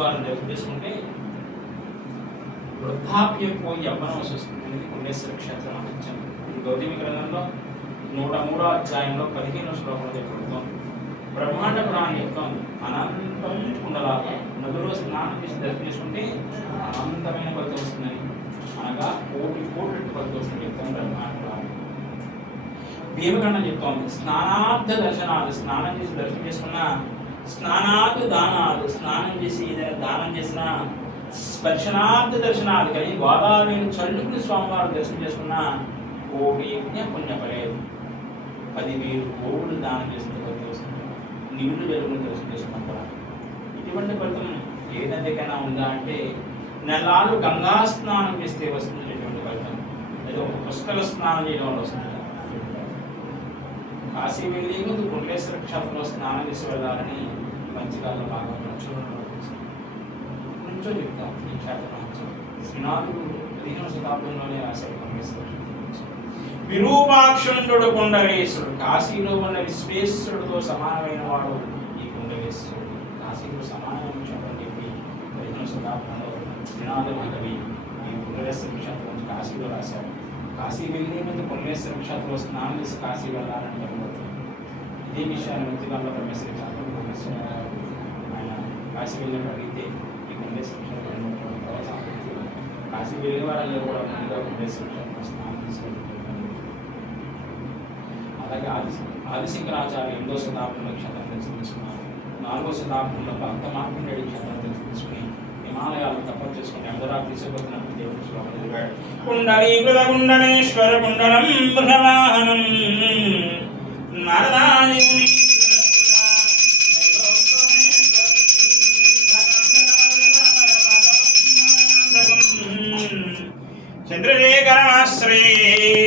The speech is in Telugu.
వారిని దర్శనం చేసుకుంటే వృద్ధాప్యం పోయి యవ్వనం వస్తుంది అనేది పుణ్యేశ్వర క్షేత్రం మహత్యం. ఇది గౌతమి గ్రంథంలో 103వ అధ్యాయంలో 15వ శ్లోకంలో చెప్పుకుంటోంది. బ్రహ్మాండ పురాణం చెప్తోంది అనంతం కుండలాగా నదులో స్నానం చేసి దర్శనం చేసుకుంటే అనంతమైన ఫలితం వస్తుందని, అనగా కోటి కోటి ఫలితం వస్తుంది చెప్తాను బ్రహ్మాండ పురాణం. భీమఖండం చెప్తోంది స్నానార్థ దర్శనాలు, స్నానం చేసి దర్శనం చేసుకున్న స్నానార్థ దానాలు, స్నానం చేసి ఏదైనా దానం చేసిన స్పర్శనార్థ దర్శనాలు, కానీ గోదావరి చల్లుకుని స్వామివారు దర్శనం చేసుకున్న కోటి యజ్ఞ పుణ్యపలేదు. 10,000 గోవులు దానం చేసిన ఫలితం వస్తుంది. నీళ్లు వెలుగుని దర్శనం చేసుకున్నాం కూడా ఇటువంటి ఫలితం ఏ నదికైనా ఉందా అంటే నెలాలు గంగా స్నానం చేస్తే వస్తుంది ఇటువంటి ఫలితం. లేదా ఒక పుష్కర స్నానం చేయడం వల్ల వస్తుంది. కాశీ వెళ్ళే ముందు పుణ్యేశ్వర క్షేత్రంలో స్నానం చేసి వెళ్ళాలని పంచకాల బాగా నుంచో చెప్తాం. ఈ క్షేత్రం శ్రీనాథుడు 15వ శతాబ్దంలోనే రాశాడు పుణ్యేశ్వర. విరూపాక్షుండు కుండలేశ్వరుడు, కాశీలో ఉన్న విశ్వేశ్వరుడితో సమానమైన వాడు ఈ కుండలేశ్వరుడు. కాశీలో సమానమైన క్షేత్రం చెప్పి 15వ శతాబ్దంలో శ్రీనాథుడు కవి ఈ కుండలేశ్వర క్షేత్రం కాశీలో రాశాడు. కాశీ వెళ్ళే ముందు పుణ్యేశ్వర క్షేత్రంలో స్నానం చేసి కాశీ వెళ్ళాలని అనుకుంటున్నాడు. ఇదే విషయాన్ని మధ్యకాలంలో పరమేశ్వర క్షేత్రం ఆయన కాశీ వెళ్ళినట్టు అడిగితే ఈ పుణ్యేశ్వర క్షేత్రం కాశీ వెళ్ళే వాళ్ళలో కూడా ముందుగా పుణ్యేశ్వర క్షేత్రం స్నానం తీసుకెళ్ళి. అలాగే ఆదిశంకరాచార్య 8వ శతాబ్దంలో క్షేత్రం తెలుసుకున్నారు. 4వ శతాబ్దంలో భక్త మార్కండేయుడి క్షేత్రం తెలుసుకుని హిమాలయాలు తపస్సు చేసుకుని అందరూ తీసుకుపోతున్నట్టు దేవుడు శ్లోకం చదివాడు. కుండలీకృత కుండలేశ్వర కుండలం బృహవాహనం నారదాని చంద్రశేఖరమాశ్రయే